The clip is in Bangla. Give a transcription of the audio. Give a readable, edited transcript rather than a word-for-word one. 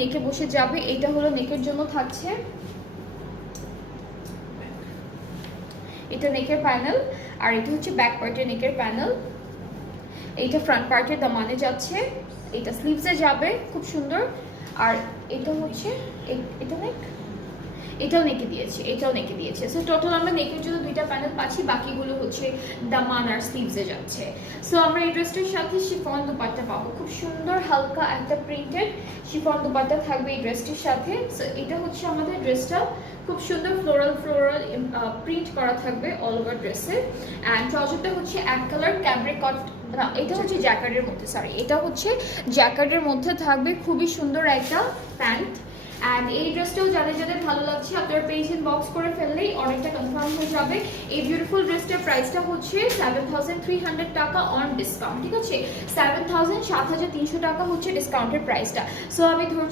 নেকে বসে যাবে। এটা হলো নেকের জন্য থাকছে, এটা নেকের প্যানেল, আর এটা হচ্ছে ব্যাক পার্টের নেকের প্যানেল। এইটা ফ্রন্ট পার্টের দামানে যাচ্ছে, এটা স্লিভসে যাবে, খুব সুন্দর। আর এটা হচ্ছে এটা নেক, এটাও নেকে দিয়েছে, এটাও নেকে দিয়েছে। সো টোটাল আমরা নেকের জন্য 2টা প্যানেল পাচ্ছি, বাকিগুলো হচ্ছে দামান আর স্লিভসে যাচ্ছে। সো আমরা এই ড্রেসটার সাথে শিফন দুপাট্টা পাবো, খুব সুন্দর হালকা একটা প্রিন্টেড শিফন দুপাট্টা থাকবে এই ড্রেসটির সাথে। সো এটা হচ্ছে আমাদের ড্রেসটা, খুব সুন্দর ফ্লোরাল প্রিন্ট করা থাকবে অল ওভার ড্রেসে। অ্যান্ড ট্রাউজারটা হচ্ছে এক কালার ক্যামব্রিক কট, না এটা হচ্ছে জ্যাকেটের মধ্যে, সরি এটা হচ্ছে জ্যাকেটের মধ্যে থাকবে, খুবই সুন্দর একটা প্যান্ট। অ্যান্ড এই ড্রেসটাও যাদের যাদের ভালো লাগছে আপনারা পেজ ইনবক্স করে ফেললেই অনেকটা কনফার্ম হয়ে যাবে। এই বিউটিফুল ড্রেসটার প্রাইসটা হচ্ছে 7300 টাকা অন ডিসকাউন্ট, ঠিক আছে? 7300 টাকা হচ্ছে ডিসকাউন্টের প্রাইসটা। সো আমি ধরছি